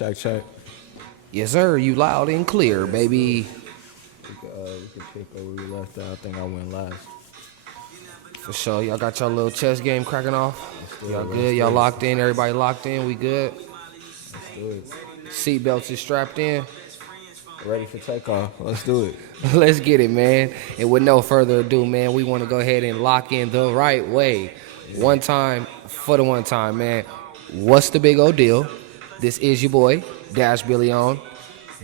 Check. Yes, sir. You loud and clear, baby. We could pick where we left at. I think I went last. For sure. Y'all got y'all little chess game cracking off? Y'all Let's good? do Y'all it. locked in? Everybody locked in? We good? Let's do it. Seatbelts is strapped in? Ready for takeoff. Let's do it. Let's get it, man. And with no further ado, man, we want to go ahead and lock in the right way. One time for the one time, man. What's the big old deal? This is your boy, Dash Billeon,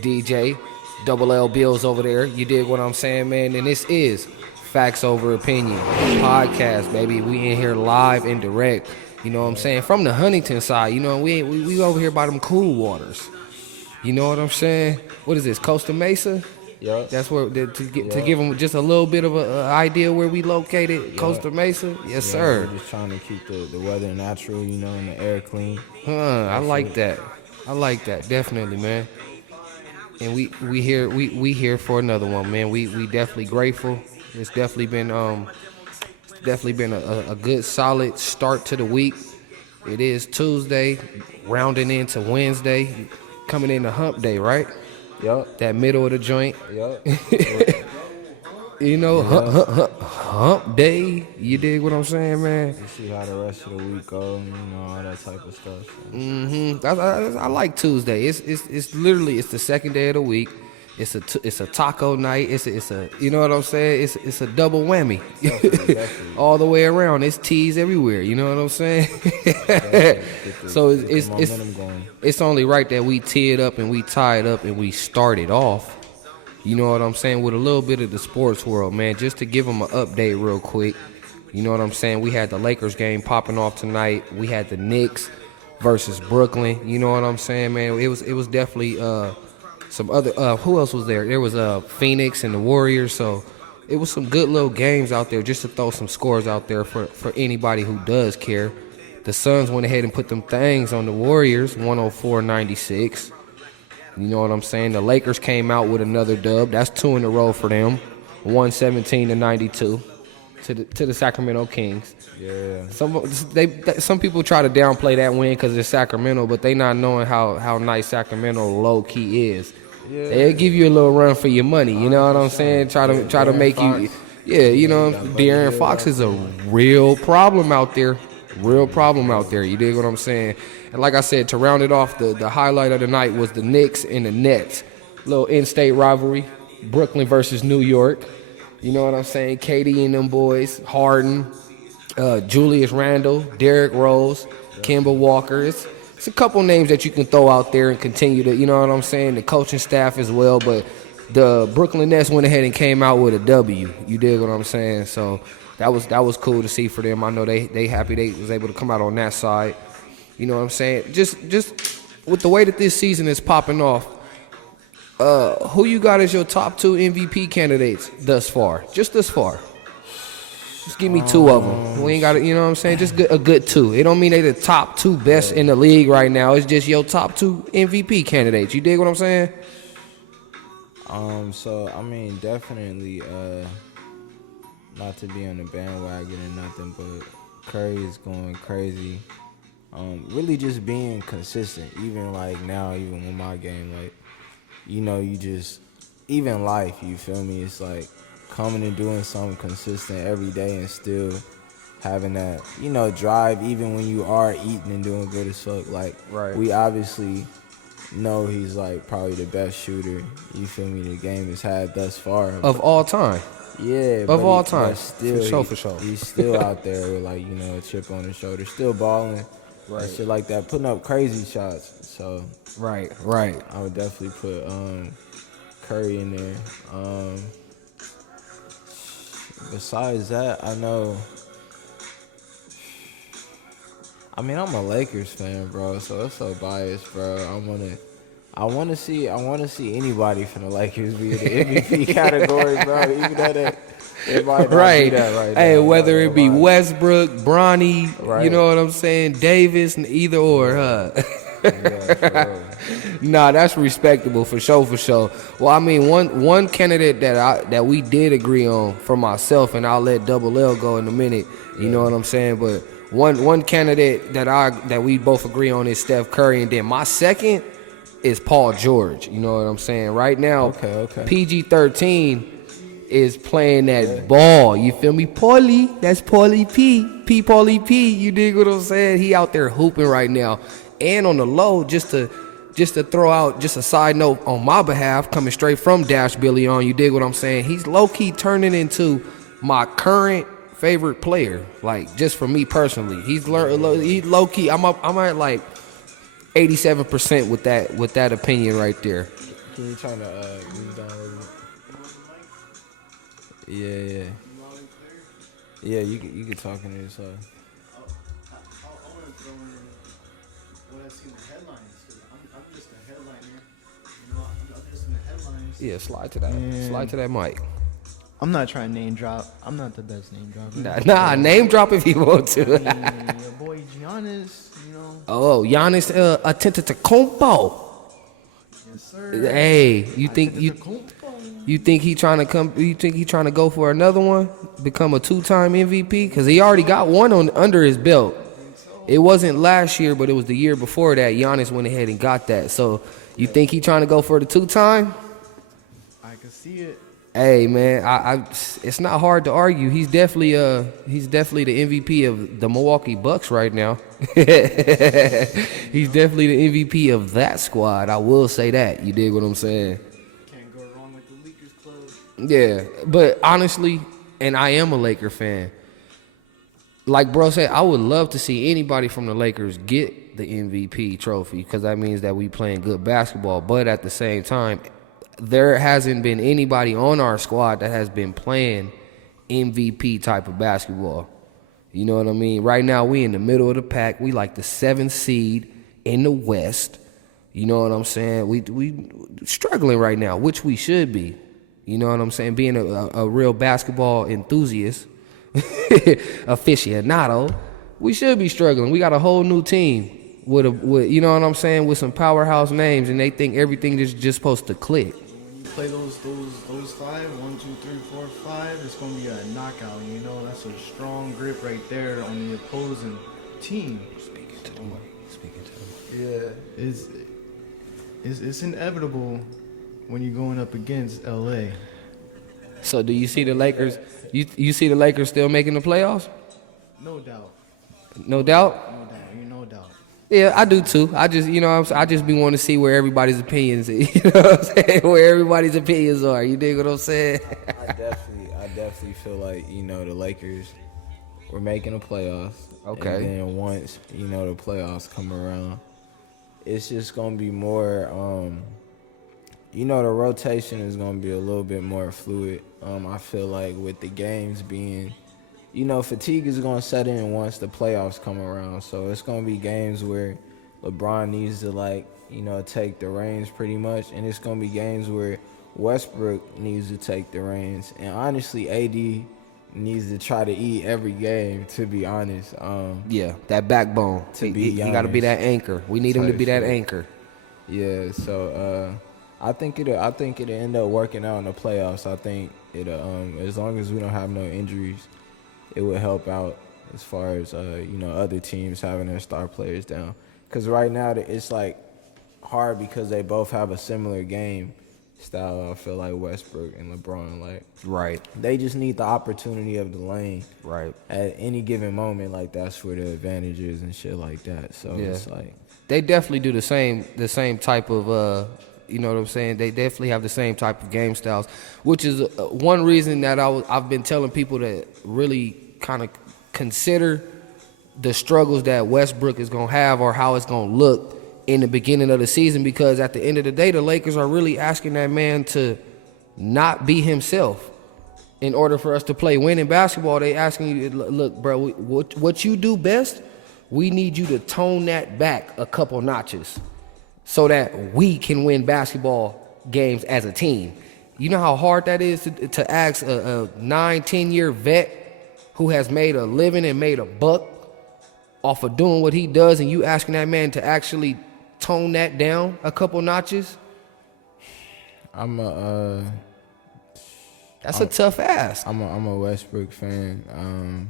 DJ, Double L Bills over there. You dig what I'm saying, man? And this is Factz Ovr Opin podcast, baby. We in here live and direct. You know what I'm saying? From the Huntington side, you know, we over here by them cool waters. You know what I'm saying? What is this, Costa Mesa? Yep. That's where to give them just a little bit of an idea where we located. Yep. Costa Mesa, yes sir. We're just trying to keep the weather natural, you know, and the air clean. I like that. I like that, definitely, man. And we here for another one, man. We definitely grateful. It's definitely been a good solid start to the week. It is Tuesday, rounding into Wednesday, coming into hump day, right? Yup. That middle of the joint. Yup. You know, hump day. You dig what I'm saying, man? You see how the rest of the week goes, you know, all that type of stuff. So. I like Tuesday. It's literally the second day of the week. It's a taco night. It's a you know what I'm saying? It's a double whammy. Definitely. All the way around. It's teas everywhere. You know what I'm saying? So it's only right that we tee it up and we tie it up and we start it off. You know what I'm saying? With a little bit of the sports world, man. Just to give them an update real quick. You know what I'm saying? We had the Lakers game popping off tonight. We had the Knicks versus Brooklyn. You know what I'm saying, man? It was definitely some other. Who else was there? There was Phoenix and the Warriors. So it was some good little games out there. Just to throw some scores out there for anybody who does care. The Suns went ahead and put them things on the Warriors, 104-96. You know what I'm saying? The Lakers came out with another dub. That's 2 in a row for them, 117-92 to the Sacramento Kings. Yeah. Some people try to downplay that win because it's Sacramento, but they not knowing how nice Sacramento low key is. Yeah. They'll give you a little run for your money. You know what I'm saying? Try to make you. Yeah, you know, De'Aaron Fox is a real problem out there. Real problem out there. You dig what I'm saying? And like I said, to round it off, the highlight of the night was the Knicks and the Nets. Little in-state rivalry. Brooklyn versus New York. You know what I'm saying? KD and them boys. Harden. Julius Randle. Derrick Rose. Kemba Walker. It's a couple names that you can throw out there and continue to, you know what I'm saying? The coaching staff as well. But the Brooklyn Nets went ahead and came out with a W. You dig what I'm saying? So that was cool to see for them. I know they happy they was able to come out on that side. You know what I'm saying? Just with the way that this season is popping off, who you got as your top 2 MVP candidates thus far? Just thus far. Just give me 2 of them. We ain't got to, you know what I'm saying? Just a good 2. It don't mean they the top 2 best in the league right now. It's just your top 2 MVP candidates. You dig what I'm saying? So I mean, definitely, not to be on the bandwagon or nothing, but Curry is going crazy. Really just being consistent, even like now, even with my game, like, you know, you just, even life, you feel me? It's like coming and doing something consistent every day and still having that, you know, drive, even when you are eating and doing good as fuck. Like, right. We obviously know he's like probably the best shooter, you feel me, the game has had thus far. Of all time. Yeah, of all time. Still, for sure. He's still out there with, like, you know, a chip on his shoulder, still balling, right, and shit like that, putting up crazy shots. So right, I would definitely put Curry in there. Besides that, I mean, I'm a Lakers fan, bro, so it's so biased, bro. I want to see anybody from the Lakers be in the MVP category, bro. Even though they might not do that right now. Hey, whether it be Westbrook, Bronny, right, you know what I'm saying, Davis, either or, huh? Yeah, nah, that's respectable for sure. Well, I mean, one candidate that we did agree on for myself, and I'll let Double L go in a minute. You know what I'm saying, but one candidate that we both agree on is Steph Curry, and then my second is Paul George. You know what I'm saying? Right now, Okay. PG-13 is playing that ball. You feel me? Paulie, that's Paulie P. You dig what I'm saying? He out there hooping right now. And on the low, just to throw out just a side note on my behalf, coming straight from Billeon, you dig what I'm saying? He's low-key turning into my current favorite player. Like, just for me personally. He's low-key. I'm at like 87% with that opinion right there. Can you try to move down a little bit? Yeah, you can talk in this. I want to throw in what I see in the headlines, because I'm just a headliner. You know, I'm just in the headlines. Yeah, slide to that mic. I'm not trying to name drop. I'm not the best name dropper. Nah, name drop if you want to. Your boy Giannis, you know. Oh, Giannis Antetokounmpo. Yes, sir. Hey, you think he trying to come? You think he trying to go for another one? Become a 2-time MVP? Because he already got one under his belt. It wasn't last year, but it was the year before that. Giannis went ahead and got that. So you think he trying to go for the 2-time? I can see it. Hey man, it's not hard to argue. He's definitely the MVP of the Milwaukee Bucks right now. He's definitely the MVP of that squad. I will say that. You dig what I'm saying? Can't go wrong with the Lakers club. Yeah, but honestly, and I am a Laker fan. Like bro said, I would love to see anybody from the Lakers get the MVP trophy, because that means that we playing good basketball. But at the same time, there hasn't been anybody on our squad that has been playing MVP type of basketball. You know what I mean? Right now, we in the middle of the pack. We like the 7th seed in the West. You know what I'm saying? We struggling right now, which we should be. You know what I'm saying? Being a real basketball enthusiast, aficionado, we should be struggling. We got a whole new team with you know what I'm saying, with some powerhouse names, and they think everything is just supposed to click. Play those 5, 1, 2, 3, 4, 5. It's gonna be a knockout. You know, that's a strong grip right there on the opposing team. Speaking to the mic. Yeah, it's inevitable when you're going up against LA. So do you see the Lakers? You see the Lakers still making the playoffs? No doubt. No doubt. No doubt. Yeah, I do too. I just, you know, I just be wanting to see where everybody's opinions, you know what I'm saying? Where everybody's opinions are. You dig what I'm saying? I definitely feel like, you know, the Lakers were making the playoffs. Okay. And then once, you know, the playoffs come around, it's just gonna be more, you know, the rotation is gonna be a little bit more fluid. I feel like with the games being, you know, fatigue is going to set in once the playoffs come around. So it's going to be games where LeBron needs to, like, you know, take the reins pretty much. And it's going to be games where Westbrook needs to take the reins. And honestly, AD needs to try to eat every game, to be honest. Yeah, that backbone. He got to be that anchor. We need him to be that anchor. Yeah, so I think it'll end up working out in the playoffs. I think as long as we don't have no injuries, it would help out as far as, you know, other teams having their star players down. Because right now it's, like, hard because they both have a similar game style. I feel like Westbrook and LeBron, like, right, they just need the opportunity of the lane. Right. At any given moment, like, that's where the advantage is and shit like that. So yeah. It's like they definitely do the same type of you know what I'm saying? They definitely have the same type of game styles, which is one reason that I've been telling people to really kind of consider the struggles that Westbrook is going to have, or how it's going to look in the beginning of the season, because at the end of the day, the Lakers are really asking that man to not be himself. In order for us to play winning basketball, they asking you, look, bro, what you do best, we need you to tone that back a couple notches so that we can win basketball games as a team. You know how hard that is to ask a 9-10 year vet who has made a living and made a buck off of doing what he does, and you asking that man to actually tone that down a couple notches? That's a tough ask. I'm a Westbrook fan.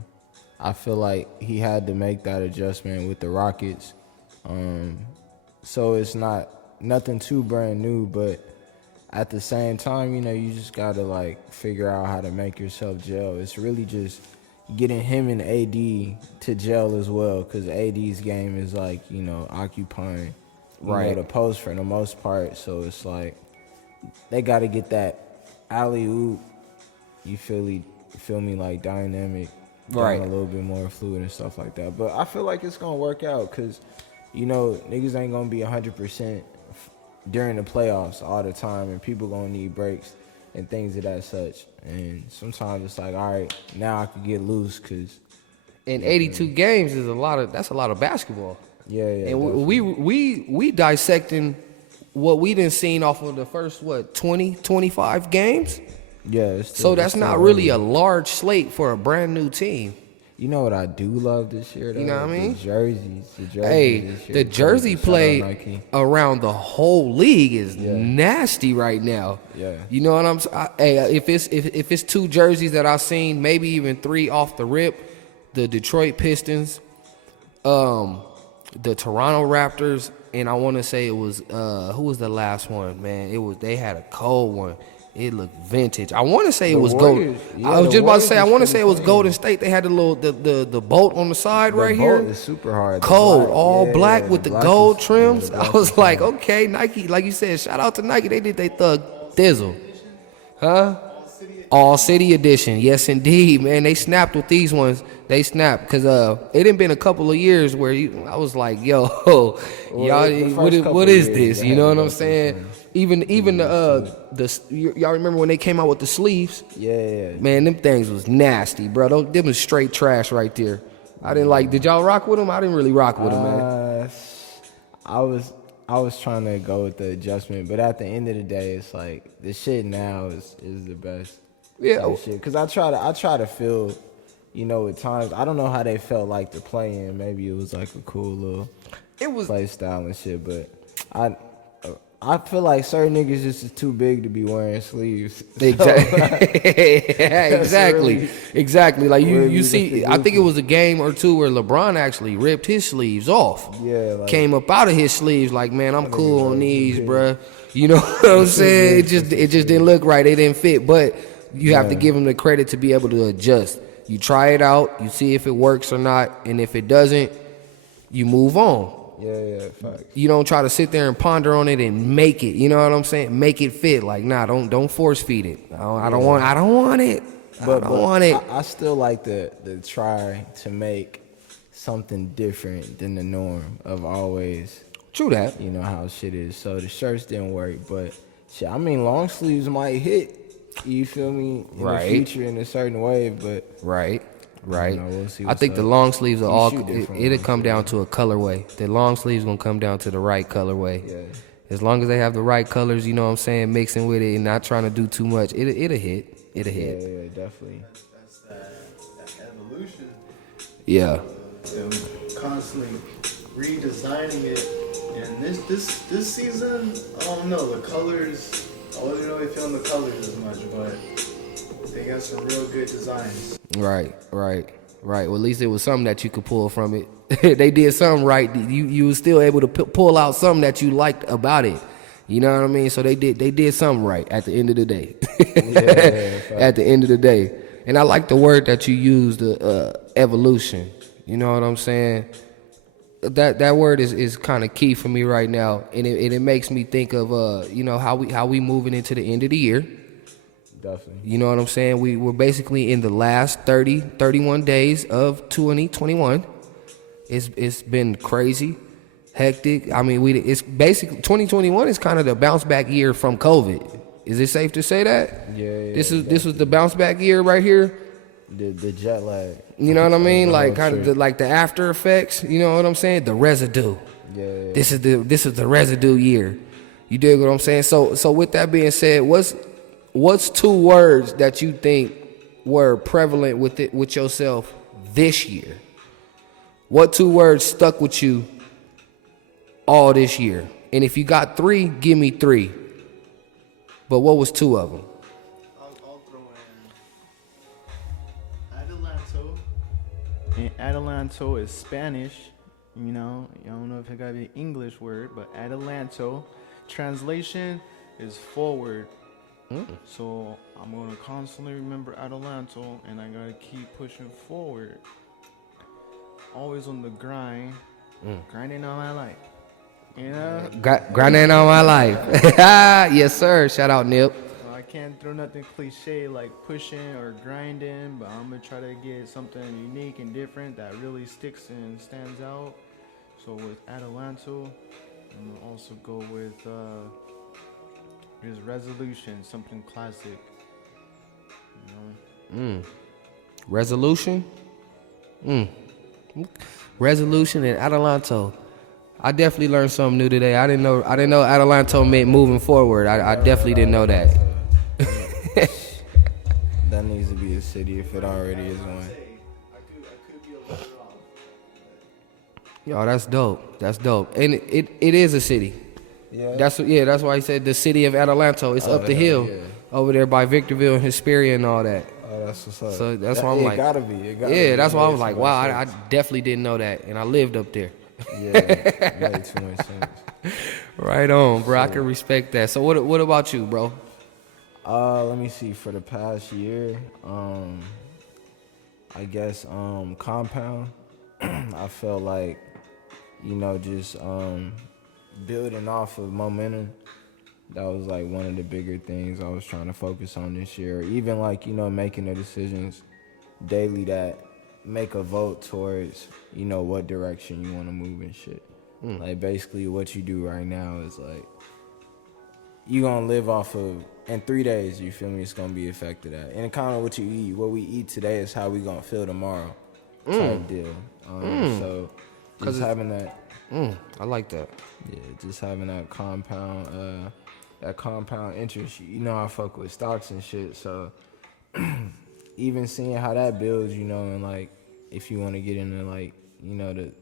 I feel like he had to make that adjustment with the Rockets. So it's not nothing too brand new, but at the same time, you know, you just gotta like figure out how to make yourself gel. It's really just getting him and AD to gel as well, because AD's game is like, you know, occupying the post for the most part. So it's like they gotta get that alley oop. You feel me, like dynamic, right? A little bit more fluid and stuff like that. But I feel like it's gonna work out, because you know niggas ain't gonna be 100% during the playoffs all the time, and people gonna need breaks and things of that such. And sometimes it's like, all right, now I can get loose, because in 82 games is that's a lot of basketball. Yeah. And we dissecting what we done seen off of the first 25 games. Yeah. So that's not really a large slate for a brand new team. You know what I do love this year, though? You know what I mean? The jerseys. Hey, the jersey play around the whole league is nasty right now. Yeah. You know what I'm saying? Hey, if it's 2 jerseys that I've seen, maybe even 3 off the rip, the Detroit Pistons, the Toronto Raptors, and I want to say it was who was the last one, man? They had a cold one. It looked vintage. I want to say it was Golden. Yeah, I was just about to say, I want to say it was Golden State. They had the bolt on the side right here. The bolt is super hard. Cold, all black with the gold trims. I was like, okay, Nike, like you said, shout out to Nike. They did they thug thizzle. Huh? All City Edition. Yes, indeed, man. They snapped with these ones. They snapped because it done been a couple of years where I was like, yo, y'all, what is this? You know what I'm saying? Even y'all remember when they came out with the sleeves? Yeah. Man, them things was nasty, bro. Them was straight trash right there. I didn't like. Did y'all rock with them? I didn't really rock with them, man. I was trying to go with the adjustment, but at the end of the day, it's like the shit now is the best. Yeah, because I try to feel, you know, at times I don't know how they felt like to play in. Maybe it was like a cool little play style and shit, but I feel like certain niggas just is too big to be wearing sleeves. Exactly. Exactly. Like you see, I think it was a game or two where LeBron actually ripped his sleeves off. Yeah, like, came up out of his sleeves like, man, I'm cool on these, bruh. You know what I'm saying? It just didn't look right. It didn't fit. But you have to give him the credit to be able to adjust. You try it out, you see if it works or not, and if it doesn't, you move on. Yeah, facts. You don't try to sit there and ponder on it and make it. You know what I'm saying? Make it fit. Like, nah, don't force feed it. I don't want it. But I don't want it. I still like the try to make something different than the norm of always. True that. You know how shit is. So the shirts didn't work, but shit, I mean, long sleeves might hit. You feel me? In the future in a certain way, but right. You know, we'll see I think the long sleeves are all. It'll come down to a colorway. The long sleeves gonna come down to the right colorway. Yeah. As long as they have the right colors, you know what I'm saying, mixing with it and not trying to do too much, it'll hit. It'll hit. Yeah, definitely. That's that evolution. Yeah. Constantly redesigning it, and this season, I don't know, the colors. I wasn't really feeling the colors as much, but they got some real good designs. Right. Well, at least it was something that you could pull from it. They did something right. You was still able to pull out something that you liked about it. You know what I mean? So they did something right at the end of the day. At the end of the day. And I like the word that you used, evolution. You know what I'm saying? That word is kind of key for me right now, and it makes me think of you know, how we moving into the end of the year. Definitely. You know what I'm saying? We're basically in the last 31 days of 2021. It's been crazy, hectic. I mean, it's basically 2021 is kind of the bounce back year from COVID. Is it safe to say that? Yeah. This was the bounce back year right here. The jet lag. You know what I mean? Like kind of the after effects. You know what I'm saying? The residue. Yeah. This is the residue year. You dig what I'm saying? So with that being said, what's 2 words that you think were prevalent with yourself this year? What 2 words stuck with you all this year? And if you got 3, give me 3. But what was 2 of them? I'll throw in Adelanto. And Adelanto is Spanish. You know, I don't know if it got to be an English word, but Adelanto. translation is forward. So I'm gonna constantly remember Adelanto, and I gotta keep pushing forward. Always on the grind, grinding all my life. You know? Grinding on my life. Yes, sir. Shout out, Nip. So I can't throw nothing cliche like pushing or grinding, but I'm gonna try to get something unique and different that really sticks and stands out. So with Adelanto, I'm gonna also go with his Resolution, something classic. You know? Resolution? Resolution and Adelanto. I definitely learned something new today. I didn't know Adelanto meant moving forward. I definitely didn't know that. That needs to be a city if it already is one. I could be a little off. Yo, that's dope. That's dope. And it is a city. Yeah. That's why he said the city of Adelanto. It's up the hill over there by Victorville and Hesperia and all that. Oh, that's what's up. So that's why I'm like, it gotta be. That's why I was like, wow, I definitely didn't know that, and I lived up there. Yeah, made too much sense. Right on, bro. I can respect that. So what about you, bro? Let me see. For the past year, I guess Compound. I felt like, just building off of momentum. That was like one of the bigger things I was trying to focus on this year. Even like, making the decisions daily that make a vote towards, what direction you want to move and shit. Like basically what you do right now is like, you gonna live off of, in 3 days, you feel me, it's gonna be affected at. And kind of what you eat, what we eat today is how we gonna feel tomorrow type deal. So just having that. I like that. Yeah, just having that compound interest. I fuck with stocks and shit, so even seeing how that builds, and like if you want to get into like, the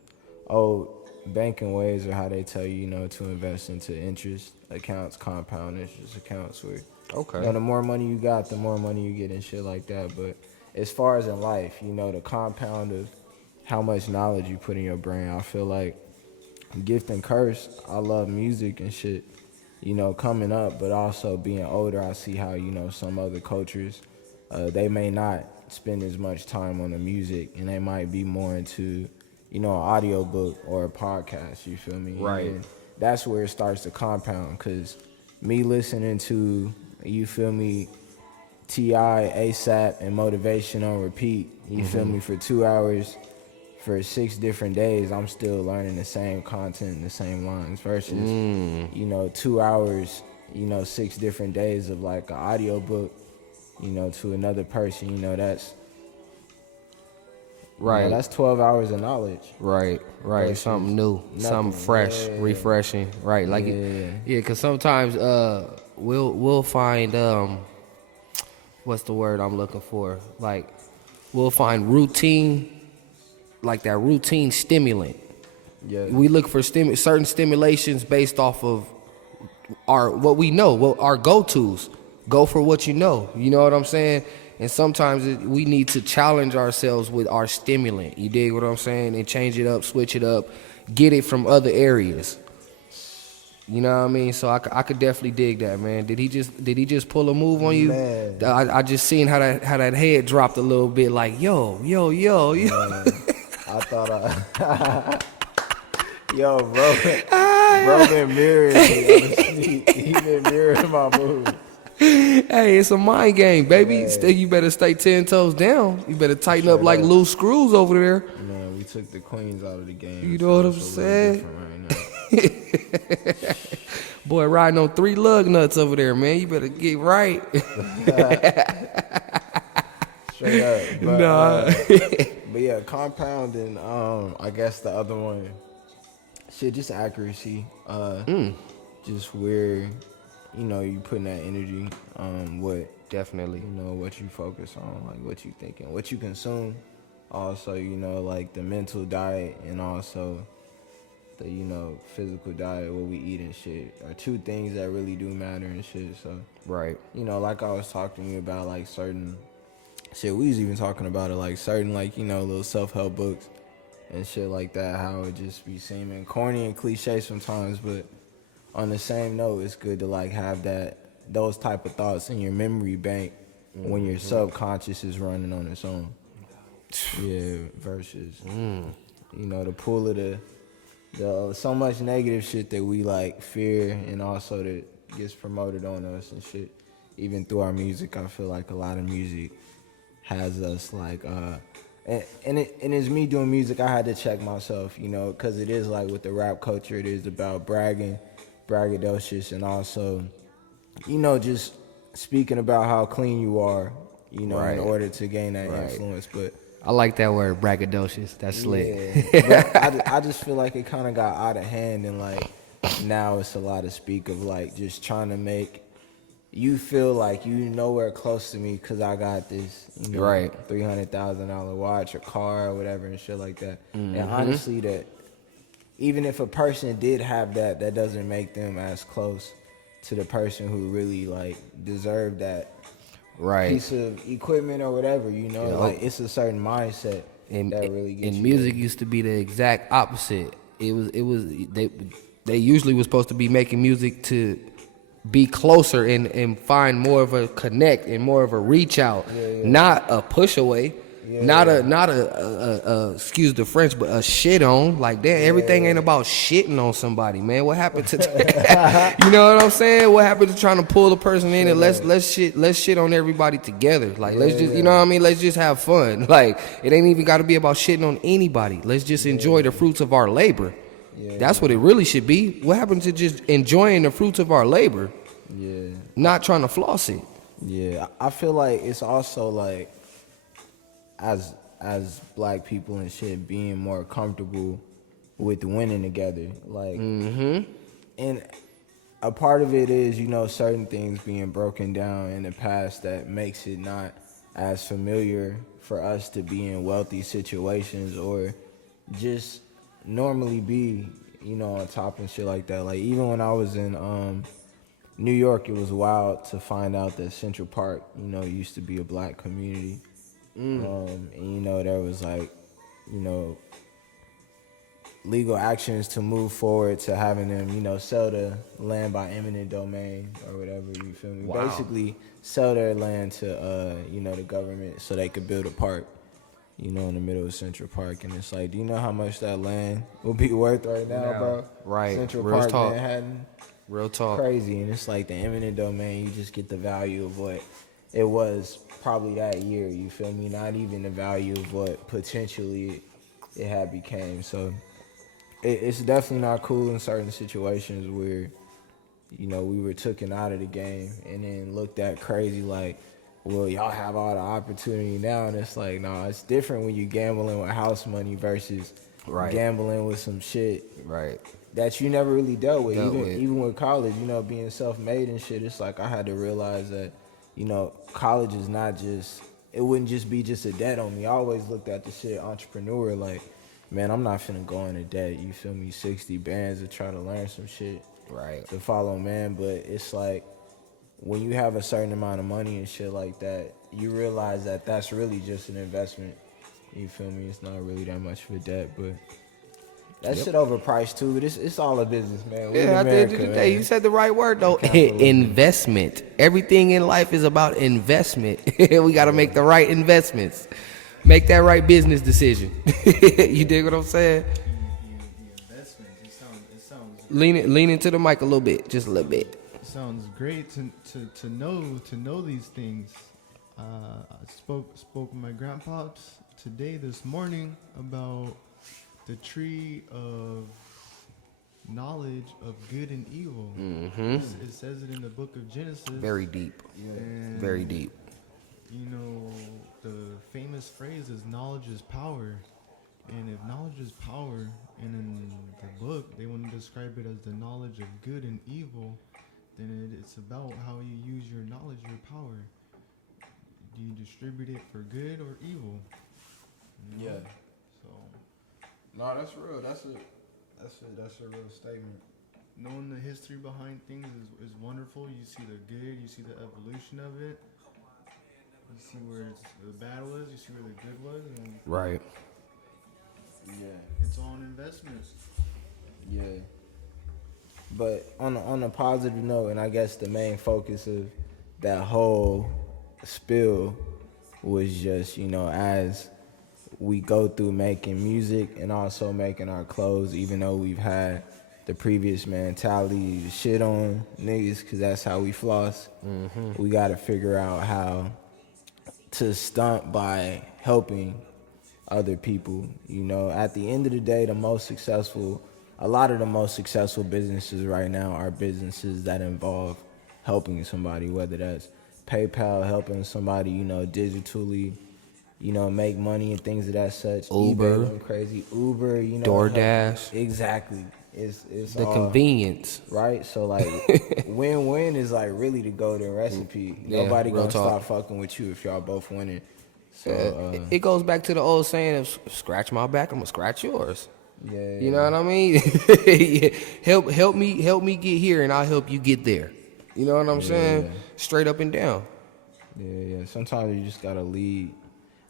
old banking ways, or how they tell you, to invest into interest accounts, compound interest accounts, where the more money you got, the more money you get and shit like that. But as far as in life, the compound of how much knowledge you put in your brain, I feel like gift and curse. I love music and shit, coming up, but also being older, I see how, some other cultures, they may not spend as much time on the music, and they might be more into, an audio book or a podcast, you feel me? Right. And that's where it starts to compound, because me listening to, you feel me, T.I., ASAP, and Motivation on repeat, you feel me, for 2 hours, for 6 different days, I'm still learning the same content and the same lines versus, 2 hours, 6 different days of like an audio book, to another person, that's right. That's 12 hours of knowledge. Right. Versus something new, something fresh, refreshing. Right. Like because sometimes we'll find what's the word I'm looking for? Like we'll find routine. Like that routine stimulant. Yeah. We look for certain stimulations based off of what we know, what our go-tos. Go for what you know. You know what I'm saying? And sometimes we need to challenge ourselves with our stimulant. You dig what I'm saying? And change it up, switch it up, get it from other areas. You know what I mean? So I could definitely dig that, man. Did he just pull a move on you? Man. I just seen how that head dropped a little bit. Like yo. I thought yo, bro been mirroring me. He been mirroring my moves. Hey, it's a mind game, baby. You better stay 10 toes down. You better tighten up like loose screws over there. Man, we took the queens out of the game. You know what I'm saying? Right. Boy, riding on 3 lug nuts over there, man. You better get right. Straight up. But, but yeah, compounding, I guess the other one, just accuracy. Just where, you putting that energy, what definitely, what you focus on, like what you thinking, what you consume. Also, like the mental diet and also the, physical diet, what we eat and shit are 2 things that really do matter and shit. So, right. Like I was talking to you about, like certain shit, we was even talking about it, like certain, like, little self-help books and shit like that, how it just be seeming corny and cliche sometimes, but on the same note, it's good to like have those type of thoughts in your memory bank when your subconscious is running on its own. Yeah, versus the pull of the so much negative shit that we like fear, and also that gets promoted on us and shit. Even through our music, I feel like a lot of music has us like and it's me doing music. I had to check myself, because it is like with the rap culture, it is about braggadocious, and also just speaking about how clean you are, Right. in order to gain that Right. influence. But I like that word, braggadocious. That's slick. yeah, but I just feel like it kind of got out of hand, and like now it's a lot of speak of like just trying to make you feel like you nowhere close to me because I got this, Right. $300,000 watch or car or whatever and shit like that. And honestly, that even if a person did have that, that doesn't make them as close to the person who really like deserved that Right. piece of equipment or whatever. Like it's a certain mindset And, that really gets and you music there. used to be the exact opposite. It was they usually was supposed to be making music to be closer and find more of a connect and more of a reach out, not a push away, not a excuse the French, but a shit on. Like that, everything ain't about shitting on somebody, man. What happened to that? You know what I'm saying? What happened to trying to pull the person in and let's shit on everybody together? Like let's just, you know what I mean? Let's just have fun. Like it ain't even got to be about shitting on anybody. Let's just enjoy the fruits of our labor. That's what it really should be. What happened to just enjoying the fruits of our labor? Yeah. Not trying to floss it. Yeah, I feel like it's also like as black people and shit being more comfortable with winning together. Like and a part of it is, certain things being broken down in the past that makes it not as familiar for us to be in wealthy situations or just normally be, on top and shit like that. Like even when I was in New York, it was wild to find out that Central Park, used to be a black community. And there was like, legal actions to move forward to having them, sell the land by eminent domain or whatever, you feel me? Wow. Basically sell their land to, the government so they could build a park, in the middle of Central Park. And it's like, do you know how much that land will be worth right now, bro? Right. Central Real Park, talk. Manhattan. Real talk. Crazy. And it's like the eminent domain, you just get the value of what it was probably that year, you feel me? Not even the value of what potentially it had became. So it's definitely not cool in certain situations where, we were taken out of the game and then looked at crazy like, well, y'all have all the opportunity now. And it's like, no, it's different when you gambling with house money versus gambling with some shit Right. that you never really dealt with. Dealt with. Even with college, being self-made and shit, it's like I had to realize that, college is not just, it wouldn't just be just a debt on me. I always looked at the shit entrepreneur like, man, I'm not finna go into debt, you feel me, 60 bands to try to learn some shit. Right. To follow, man. But it's like, when you have a certain amount of money and shit like that, you realize that that's really just an investment. You feel me? It's not really that much for debt, but that shit overpriced too. It's all a business, man. We in Yeah, at the end America, of the day, man. you said the right word though. Capitalism. Investment. Everything in life is about investment. We got to make the right investments. Make that right business decision. You dig what I'm saying? The investment. It sounds Lean into the mic a little bit, just a little bit. sounds great to know these things. I spoke with my grandpops this morning about the tree of knowledge of good and evil. It says it in the book of Genesis. Very deep. And, Very deep. The famous phrase is knowledge is power. And if knowledge is power, and in the book they want to describe it as the knowledge of good and evil, then it's about how you use your knowledge, your power. Do you distribute it for good or evil? Yeah. So No, that's real. That's a real statement. knowing the history behind things is wonderful. You see the good, you see the evolution of it. You see where the bad was, you see where the good was, and Right. Yeah. it's all an investment. Yeah. But on a positive note, and I guess the main focus of that whole spill was just, you know, as we go through making music and also making our clothes, even though we've had the previous mentality to shit on niggas because that's how we floss. We got to figure out how to stunt by helping other people. You know, at the end of the day, a lot of the most successful businesses right now are businesses that involve helping somebody, whether that's PayPal helping somebody, you know, digitally, you know, make money and things of that such. Uber. eBay going crazy. Uber, you know. DoorDash. Exactly. It's The all, convenience. right? So, like, win-win is, like, really the golden recipe. Yeah, Nobody real gonna talk. stop fucking with you if y'all both winning. So, It goes back to the old saying of scratch my back, I'm gonna scratch yours. yeah. You know what I mean? help me get here, and I'll help you get there. You know what I'm saying? Straight up and down. Yeah. Sometimes you just gotta lead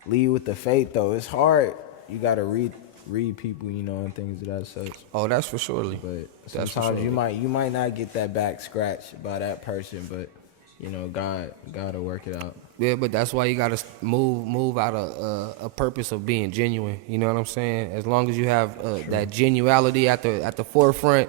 with the faith, though. It's hard. You gotta read people, you know, and things of that such. Oh, that's for surely. But That's for sometimes sure. you might not get that back scratched by that person, but you know, God will work it out. Yeah, but that's why you gotta move out of a purpose of being genuine. You know what I'm saying? As long as you have that genuality at the forefront,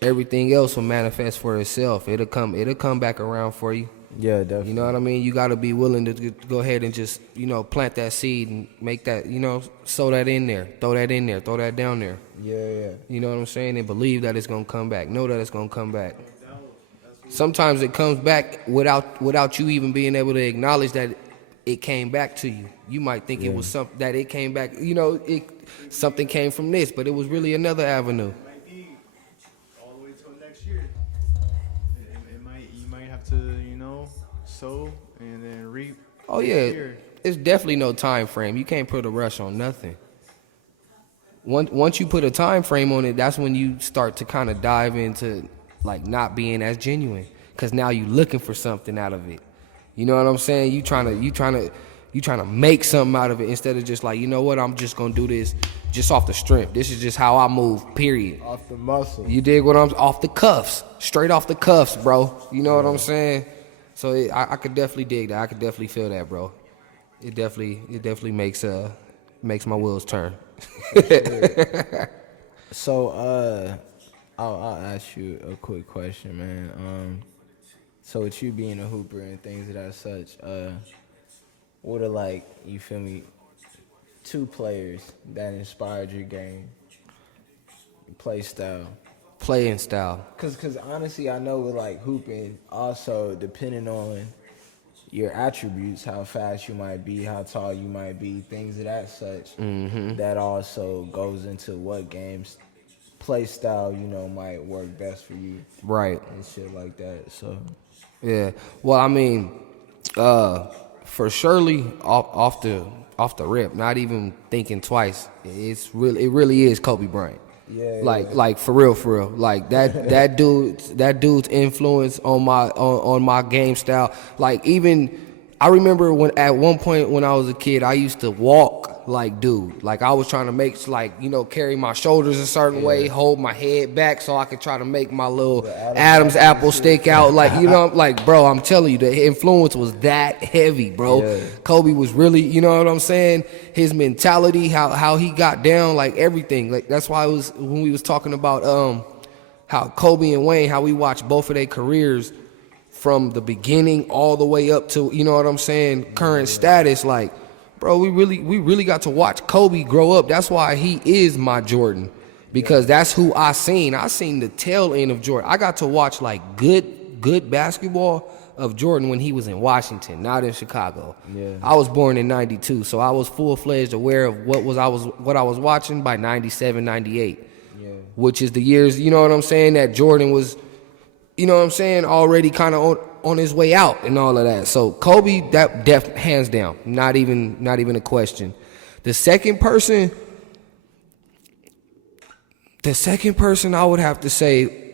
everything else will manifest for itself. It'll come back around for you. Yeah, definitely. You know what I mean? You got to be willing to go ahead and just, you know, plant that seed and make that, you know, sow that in there, throw that in there, throw that down there. Yeah. You know what I'm saying? And believe that it's going to come back. Know that it's going to come back. Sometimes it comes back without you even being able to acknowledge that it came back to you. You might think it was something that it came back, you know, something came from this, but it was really another avenue. Might be all the way till next year. You might have to, you know, sow and then reap. Oh next yeah, year. it's definitely no time frame. You can't put a rush on nothing. Once you put a time frame on it, that's when you start to kind of dive into like not being as genuine, because now you looking for something out of it. You know what I'm saying? You trying to make something out of it instead of just like, you know what, I'm just gonna do this just off the strength. This is just how I move. Period. Off the muscle. You dig what I'm off the cuffs, straight off the cuffs, bro. You know what I'm saying? So I could definitely dig that. I could definitely feel that, bro. It definitely makes my wheels turn. So, I'll ask you a quick question, man. So with you being a hooper and things of that such, what are, like, you feel me, 2 players that inspired your game play style? Playing style. Cause honestly, I know with like hooping, also depending on your attributes, how fast you might be, how tall you might be, things of that such, that also goes into what games play style, you know, might work best for you. Right. And shit like that. So Yeah. Well, I mean, for surely off the rip, not even thinking twice. It really is Kobe Bryant. yeah. Like for real. Like that dude's influence on my game style. Like even I remember at one point when I was a kid, I used to walk like dude. Like I was trying to make, like, you know, carry my shoulders a certain way, hold my head back so I could try to make my little Adam's apple stick out. Like, you know, like, bro, I'm telling you, the influence was that heavy, bro. Yeah. Kobe was really, you know what I'm saying? His mentality, how he got down, like everything. Like that's why it was when we was talking about how Kobe and Wayne, how we watched both of their careers from the beginning all the way up to, you know what I'm saying, current status. Like, bro, we really got to watch Kobe grow up. That's why he is my Jordan, because that's who I seen. I seen the tail end of Jordan. I got to watch like good basketball of Jordan when he was in Washington, not in Chicago. Yeah. I was born in 92, so I was full-fledged aware of what I was watching by 97, 98. Yeah. Which is the years, you know what I'm saying, that Jordan was, you know what I'm saying, already kind of on his way out and all of that. So Kobe, that hands down, not even a question. The second person I would have to say